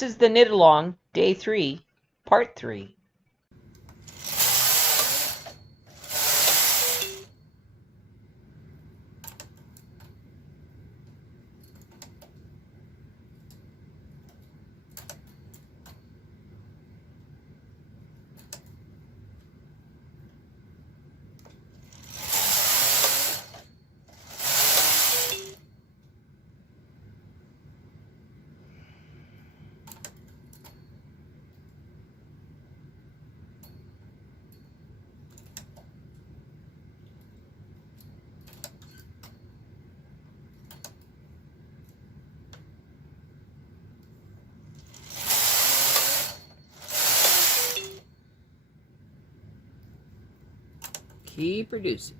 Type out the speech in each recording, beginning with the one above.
This is the knit along, day 3, part 3. Keep reducing.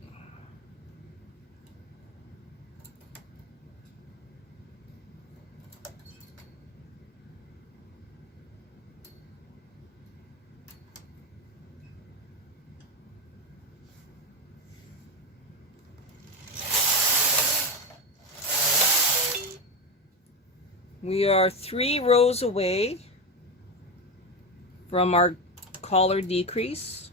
We are 3 rows away from our collar decrease.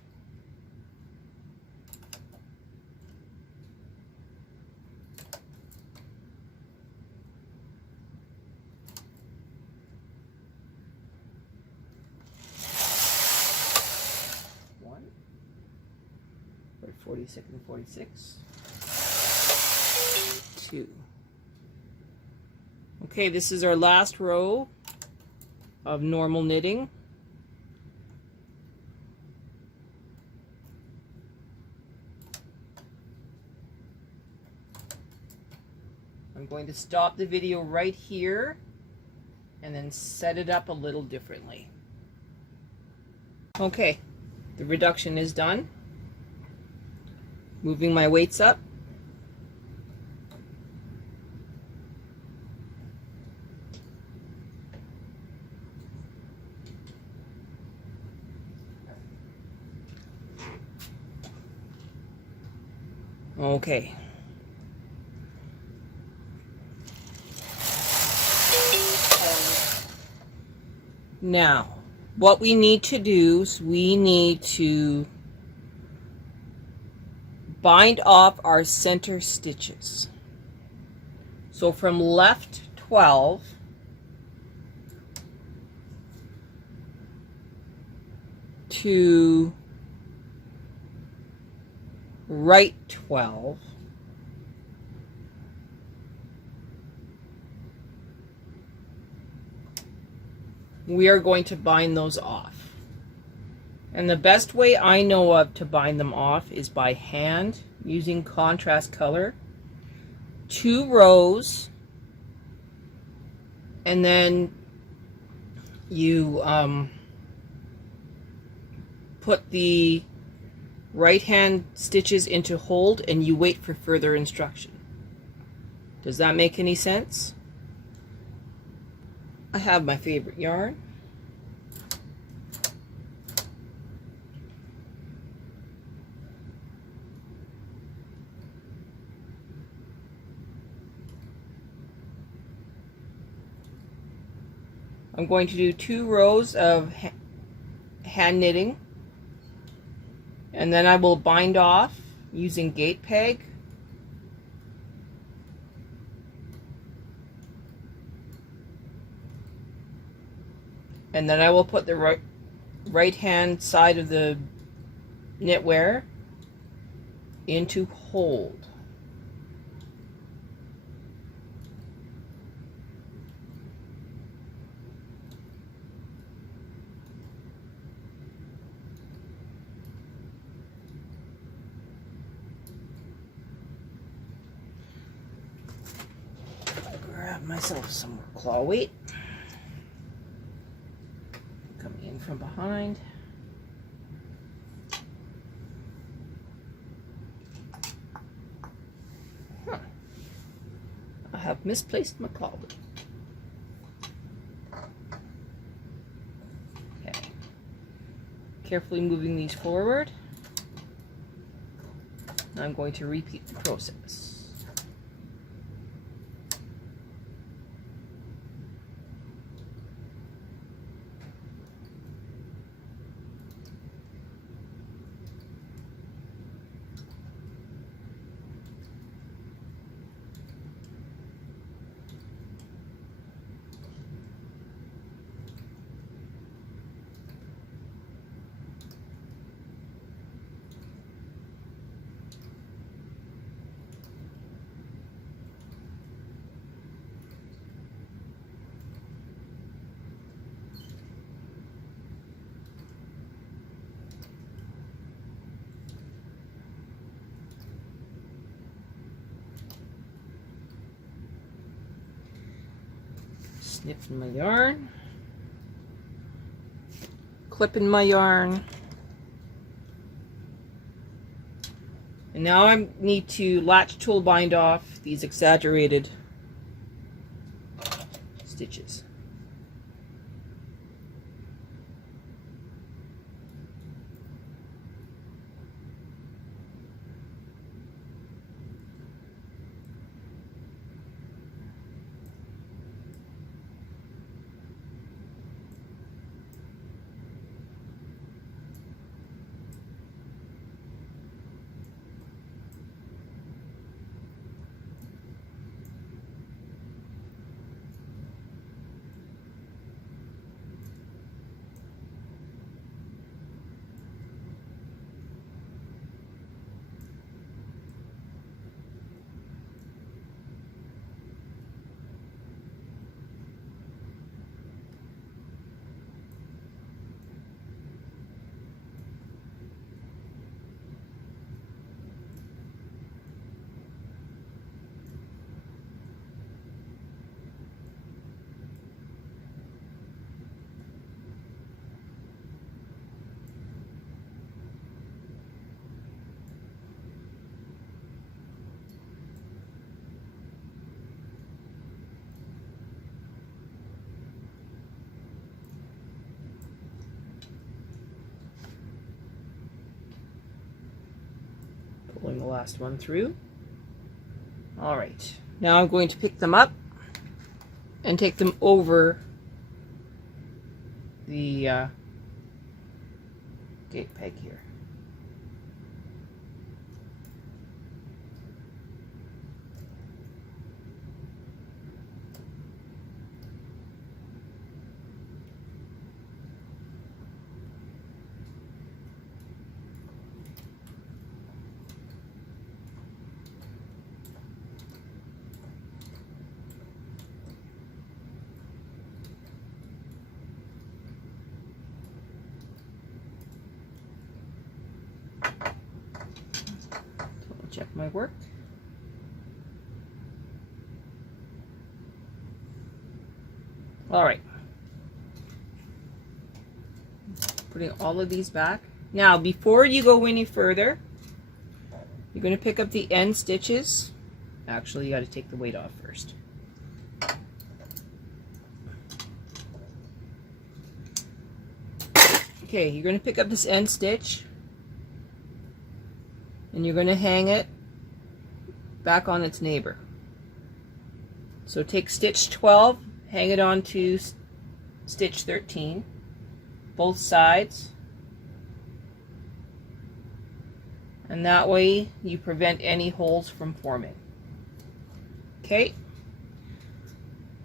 One, 46 and 46. 2. Okay, this is our last row of normal knitting. I'm going to stop the video right here and then set it up a little differently. Okay, the reduction is done. Moving my weights up. Okay. Now, what we need to do is we need to bind off our center stitches. So from left 12 to right 12, we are going to bind those off. And the best way I know of to bind them off is by hand using contrast color. 2 rows, and then you put the right hand stitches into hold and you wait for further instruction. Does that make any sense? I have my favorite yarn. I'm going to do 2 rows of hand knitting, and then I will bind off using gate peg. And then I will put the right hand side of the knitwear into hold. Grab myself some more claw weight. Coming in from behind. I have misplaced my claw weight. Okay. Carefully moving these forward. I'm going to repeat the process. Sniffing my yarn. Clipping my yarn. And now I need to latch tool bind off these exaggerated stitches. Pulling the last one through. All right, now I'm going to pick them up and take them over the gate peg here. Check my work. All right. Putting all of these back. Now, before you go any further, you're going to pick up the end stitches. Actually, you got to take the weight off first. Okay, you're going to pick up this end stitch and you're going to hang it back on its neighbor. So take stitch 12, hang it on to stitch 13, both sides, and that way you prevent any holes from forming. Okay,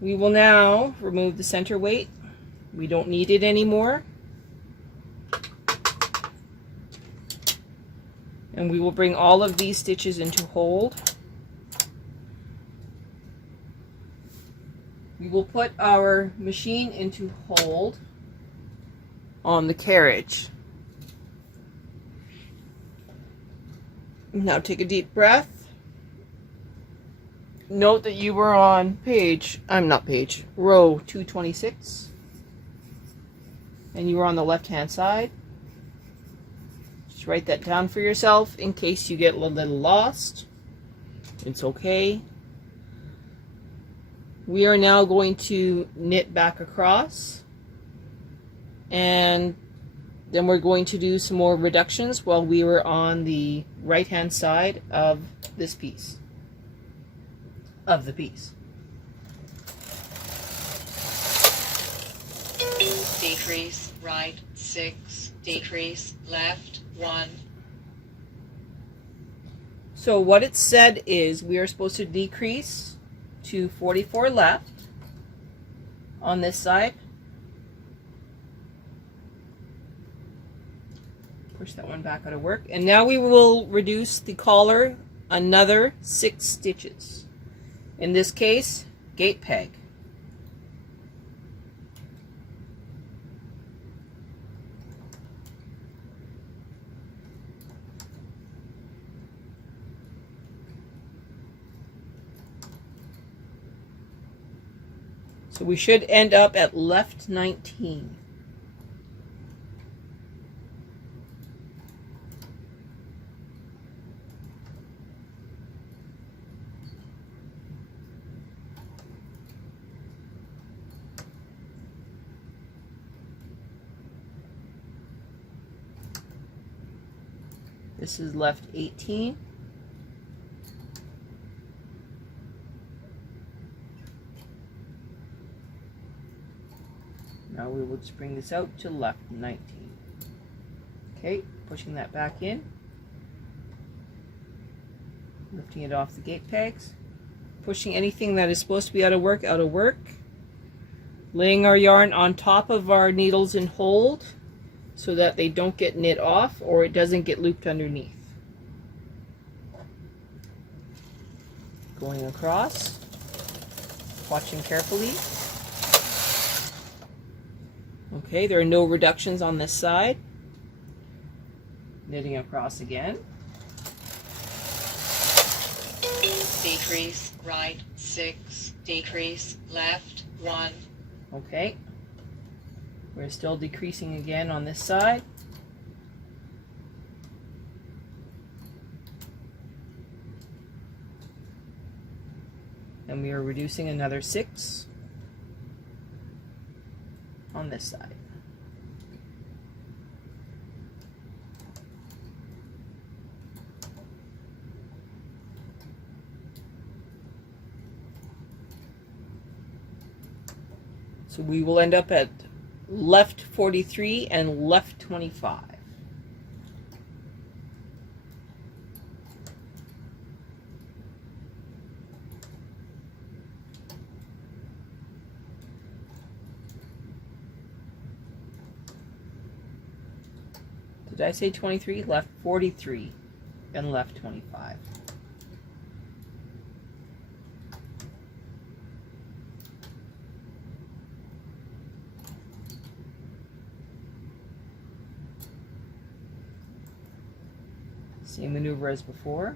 we will now remove the center weight. We don't need it anymore. And we will bring all of these stitches into hold. We will put our machine into hold on the carriage. Now take a deep breath. Note that you were on row 226. And you were on the left-hand side. Just write that down for yourself in case you get a little lost. It's okay. We are now going to knit back across, and then we're going to do some more reductions while we were on the right hand side of this piece, of the piece. Decrease right 6, decrease left 1. So what it said is we are supposed to decrease to 44 left on this side. Push that one back out of work. And now we will reduce the collar another 6 stitches. In this case, gate peg. So So we should end up at left 19. This is left 18. Now we will just bring this out to left 19. Okay, pushing that back in. Lifting it off the gate pegs. Pushing anything that is supposed to be out of work, out of work. Laying our yarn on top of our needles and hold so that they don't get knit off or it doesn't get looped underneath. Going across. Watching carefully. Okay, there are no reductions on this side. Knitting across again. Decrease right 6, decrease left 1. Okay. We're still decreasing again on this side. And we are reducing another 6 on this side. So we will end up at left 43 and left 25. Did I say 23? Left 43 and left 25. Same maneuver as before.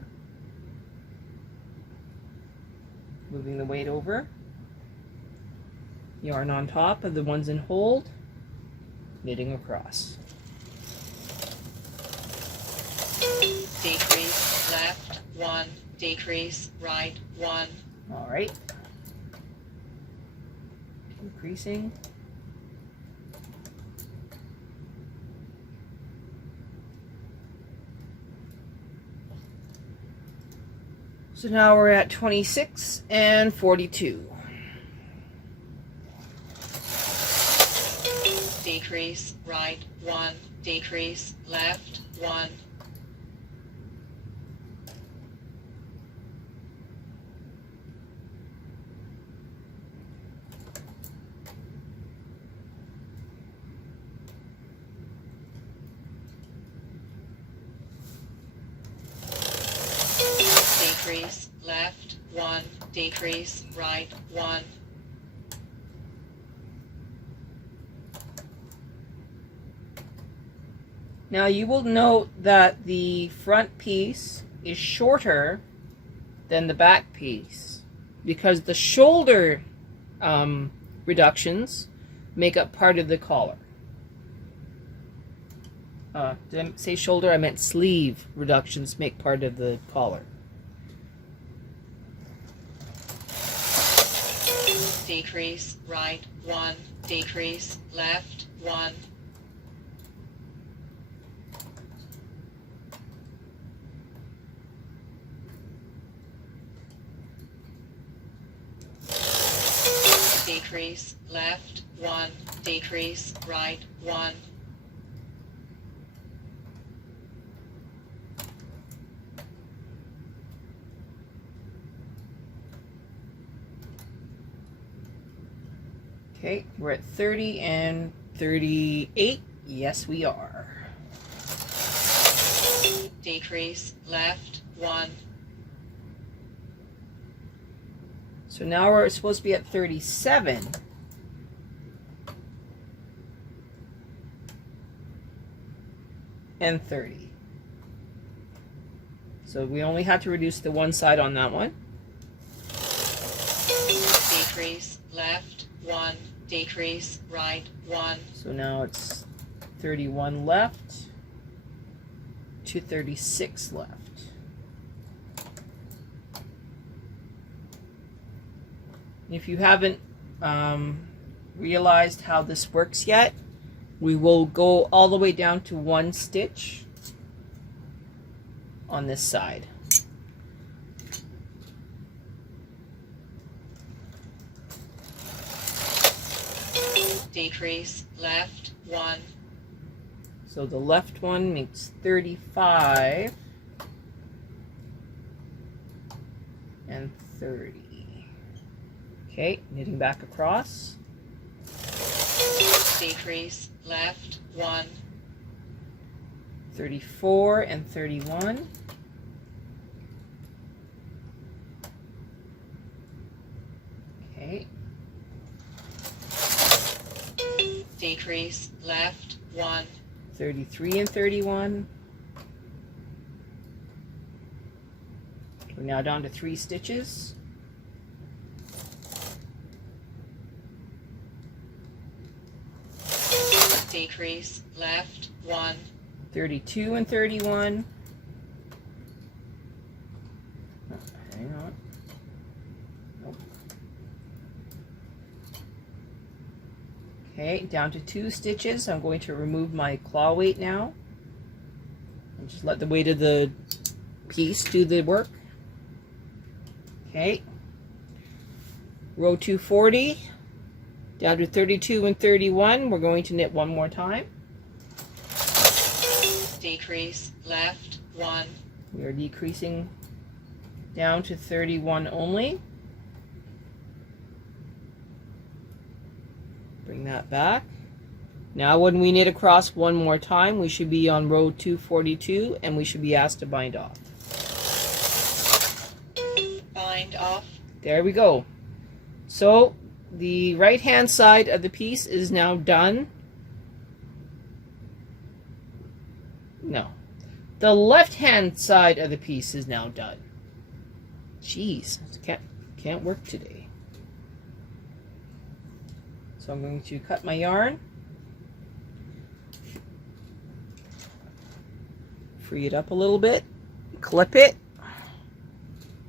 Moving the weight over. Yarn on top of the ones in hold. Knitting across. Decrease left 1, decrease right 1. All right. Increasing. So now we're at 26 and 42. Decrease right 1, decrease left 1. Decrease left 1, decrease right 1. Now you will note that the front piece is shorter than the back piece because the shoulder reductions make up part of the collar. Did I say shoulder? I meant sleeve reductions make part of the collar. Decrease right 1, decrease left 1. Decrease left 1, decrease right 1. Okay, we're at 30 and 38. Yes, we are. Decrease left 1. So now we're supposed to be at 37. And 30. So we only had to reduce the one side on that one. Decrease left 1, decrease, right, 1. So now it's 31 left to 36 left. If you haven't realized how this works yet, we will go all the way down to 1 stitch on this side. Decrease, left, 1. So the left one makes 35 and 30. Okay, knitting back across. Decrease, left, 1. 34 and 31. Okay. Decrease, left, 1. 33 and 31. We're now down to 3 stitches. Decrease, left, 1. 32 and 31. Oh, hang on. Nope. Okay, down to 2 stitches. I'm going to remove my claw weight now. And just let the weight of the piece do the work. Okay. Row 240. Down to 32 and 31. We're going to knit one more time. Decrease, left, 1. We are decreasing down to 31 only. Bring that back. Now when we knit across one more time, we should be on row 242 and we should be asked to bind off. Bind off. There we go. So the right hand side of the piece is now done. No. The left hand side of the piece is now done. Jeez, can't work today. So I'm going to cut my yarn. Free it up a little bit. Clip it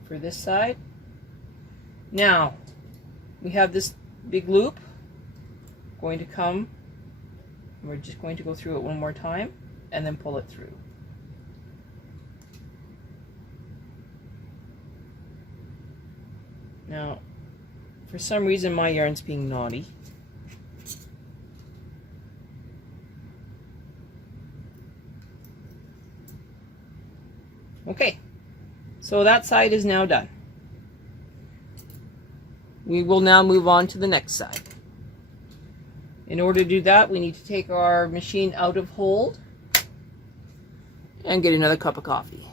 for this side. Now, we have this big loop going to come. We're just going to go through it one more time and then pull it through. Now, for some reason my yarn's being naughty. Okay, so that side is now done. We will now move on to the next side. In order to do that, we need to take our machine out of hold and get another cup of coffee.